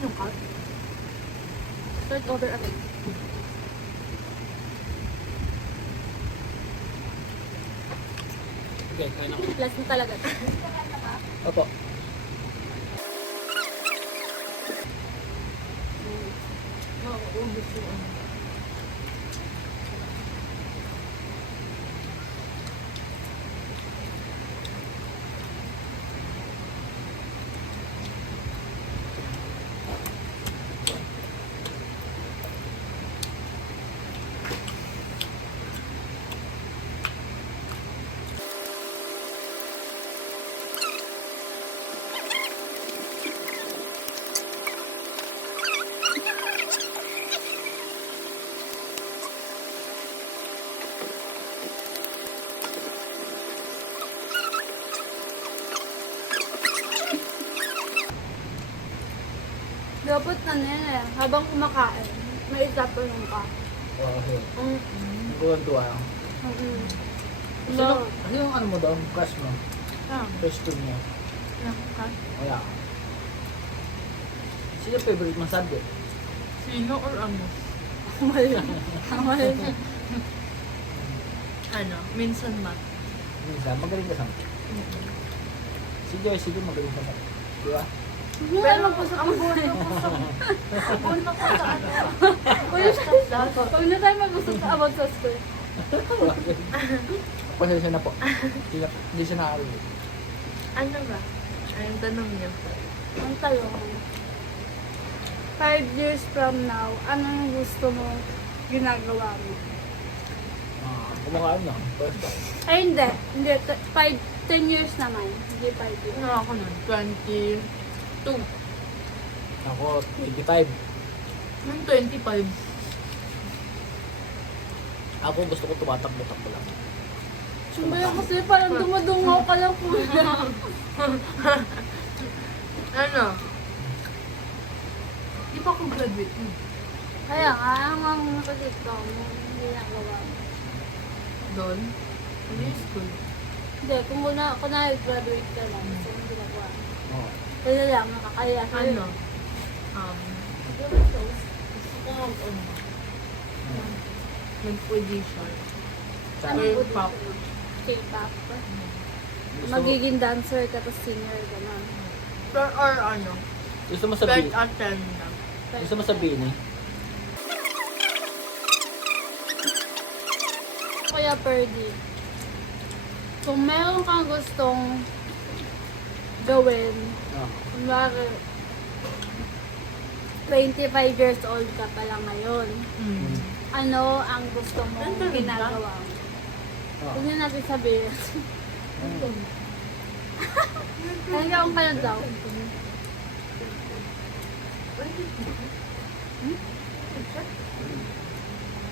Yung card. Start order agad. Okay, kain ako. Plus mo talaga. Opo. Mauubos yung ano. Dapat na nila, habang kumakain, may itatanong ka. Okay. Mm-hmm. Nagkuhan-tuwa. No. Ano yung ano mo daw? Crush mo? Ah, Crush ko mo? ka? Wala. Sino favorite mo subject? Sino or ano? Mali. Mali. Ano? Minsan mat. Minsan, magaling ka sa Si Joyce, din magaling sa di ba? Pero magpasok ang buwan na pusok. Buwan na ko sa ano. Kuya, huwag na tayo mag-usap sa about sa school. Pasensya na po. Hindi siya nakakarinig. Ano ba? Ayun tanong niyo. Ang tanong, 5 years from now, anong gusto mo ginagawa mo? Kumakain na. First time. Ay, hindi. Hindi. 10 years naman. Hindi 5 years. Ano ako nun? 22. Ako, 25. Nung 25. Ako gusto ko tumatakbo-takbo lang. Sumaya kasi parang dumadungaw ka lang po. Ano? Di pa ako graduate. Kaya nga, ang mga nakikita mo, ginagawa mo. Doon? Ano yung school? Hindi, kung na-graduate ka lang, so yung ginagawa mo. Oo. Kaya lang, nakakaya sa'yo. Ano? Gusto Gusto ko mag-audition. Ano Or po pop. K-pop. Gusto mo, Magiging dancer ka, tapos singer, gano'n. Or ano? gusto mo Flight sabihin. attendant. Gusto mo sabihin eh. Kaya Perdi, kung meron kang gustong gawin, kunwari, 25 years old ka pa lang ngayon, Mm. ano ang gusto mong Nandun ka? ginagawa mo? Oo. Huwag na natin sabihin. Hanggang ka lang daw.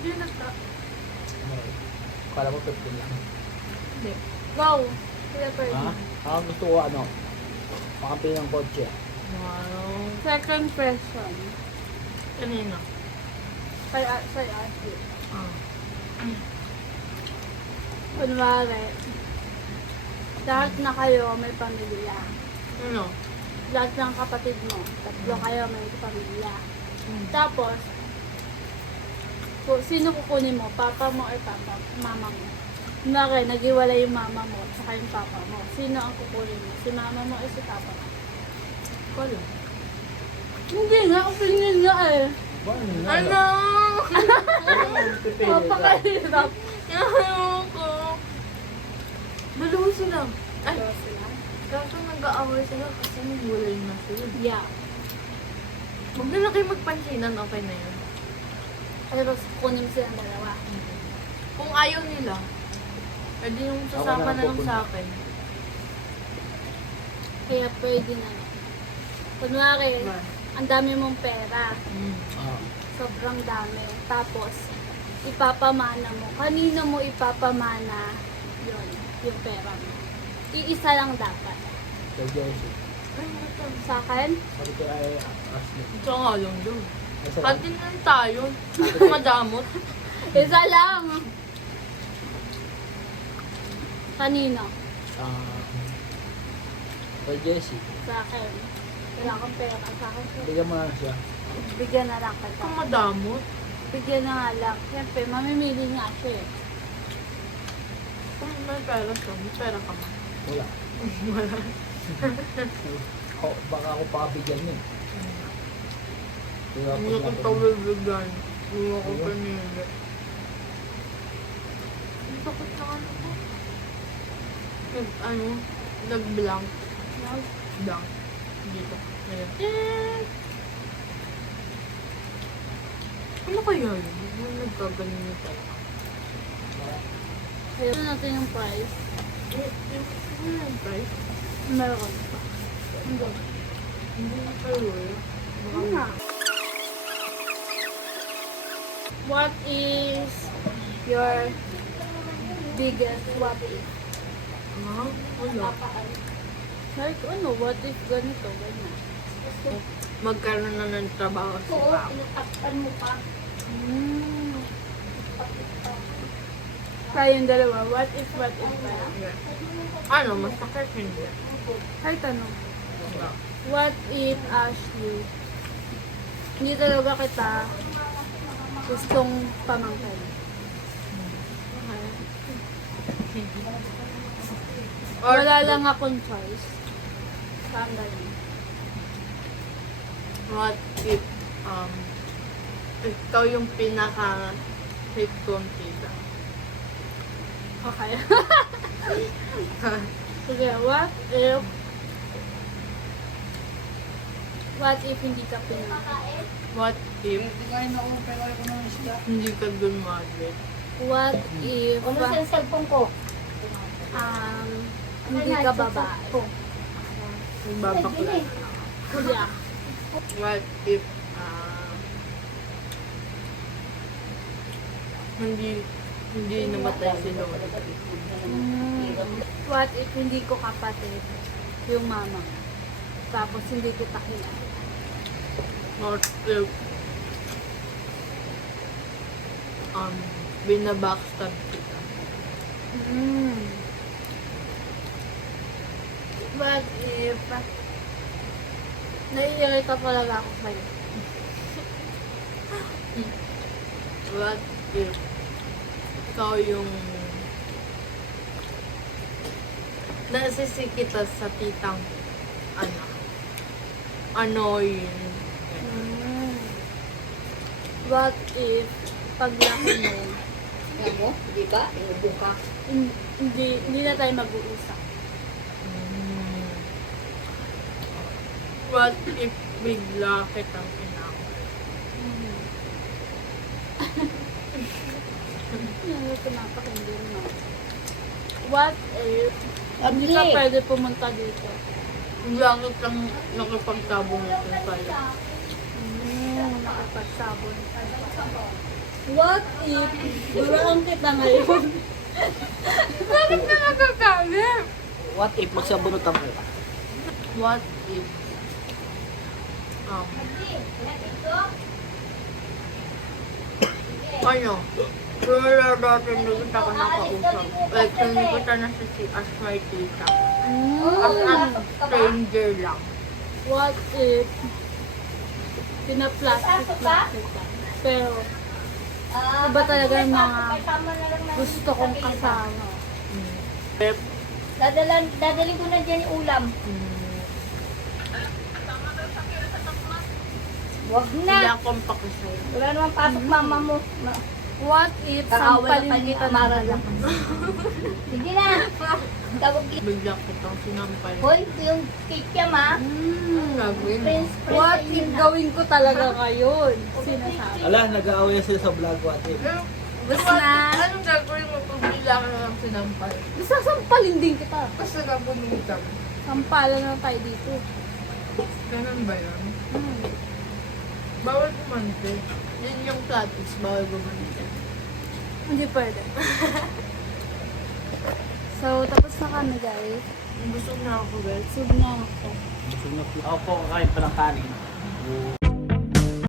Hindi nagka... Kala mo 15 lang. Hindi. Go! Kaya Perdi. Ha? Ako gusto ko ano, makapili ng kotse. Wow. Second question. Kanina. Kay Ashley. Ah. Kunwari, lahat na kayo may pamilya. Ano? Lahat ng kapatid mo, tatlo kayo may pamilya. Tapos, sino kukunin mo? Papa mo or mama mo? Kunwari, nag-iwalay yung mama mo at saka yung papa mo. Sino ang kukunin mo? Si mama mo o si papa mo? Wala. Hindi nga, opinion nga eh. Ano? Pipili ka. Mapakahirap. Ayoko. Dalawa sila. Ay, So, sila? kaso nag-aaway sila kasi nagwalay na sila. Yeah. Huwag na lang kayo magpansinan, okay na yun. Pero kukunin mo silang dalawa. Kung ayaw nila, pwede yung sasama Ako na na lang pupunta. sa akin. Kaya pwede na. Kunwari, ang dami mong pera. Ah, Sobrang dami. Tapos, ipapamana mo. Kanino mo ipapamana yun, yung pera mo? Iisa lang dapat. kay Joyce. Ay, ito. Sa akin, Sabi ko ay Ashley. Ito nga lang yun. Ay, sarap. Kantin lang tayo. Madamot. isa lang. Kanino? Ah, kay Jessie. Sa akin. Wala kang pera sa akin. Bigyan mo na lang siya. Bigyan na lang kita. Kung madamot. Bigyan na nga lang. Siyempre, mamimili nga siya eh. Kung may pera siya, may pera ka man. Wala. Wala. Baka ako pakabigyan niya. Kaya Hindi ko pabibigyan. Hindi ko pinili. Ang sakit na ano ko. Nag-blank. Blank. Dito. Ayan. Ano kaya yun? Yung nagkagaling na talaga. Ayun natin yung price. Ano yung price? Meron pa. Hindi na kayo eh. Ano nga? What is your biggest what if? Wala. Like ano, what if ganito, ganyan? Magkaroon na ng trabaho si Pao. mo pa. Tayong dalawa, what if ba? Ano, masakit hindi. Ay, tanong. Wala. What if Ashley, hindi talaga kita gustong pamangkin? Wala lang akong choice. Saan ganyan? What if, ikaw yung pinaka-hit kong tita? Okay. Sige, what if hindi ka pinangkin? What if Tingnan ako, pero ako ng isda. hindi ka graduate? What if Ano sa cellphone ko? hindi ka babae? Magbabakla. Yeah. What if, hindi namatay si Lolo? What if hindi ko kapatid yung mama ko? Tapos hindi kita kilala? What if, binabackstab kita? What if naiirita talaga ako sa'yo? What if ikaw yung nasisikita sa titang annoying? What if paglaki mo, Alam mo, di ba? Inubo ka. hindi na tayo mag-uusap? What if bigla kitang inaway? Ano pinapakindi mo? What if hindi ka Ugly. pwede pumunta dito? Bigla kitang nakipagtabong ito sa'yo. Nakapagsabon. What if duraan kita ngayon? Bakit ka nagkakalit? What if magsabunot ang uka? What if kung wala dati hindi kita ko nakausap. Like, hindi kita nasisi as my tita. As a stranger lang. What if pinaplastic lang kita? Pero iba talaga yung mga gusto kong kasama. If, Dadalhin ko na dyan yung ulam. Wag hindi na. akong pakisaya. Wala naman pasok mama mo. What if Kaaway sampalin na pa kita niya, ng Amara. malakas? Sige na. Tawag kita. Bigla kitang sinampal. Hoy, yung kikiam ha. Gagawin mo. Prince, What if gawin ko talaga ngayon? Sinasabi. Ala, nag-aaway na sila sa vlog. What if? Basta na. Anong gagawin mo kung bigla ka na lang sinampal? Isasampalin din kita. Kasi nabunitan. Sampalan na tayo dito. Ganun ba yun? Bawal kumante. Yun yung practice, bawal kumante. Hindi pwede. So, tapos na kami guys. Busog na ako guys. Sub na ako. Ako po kakain pa ng kanin.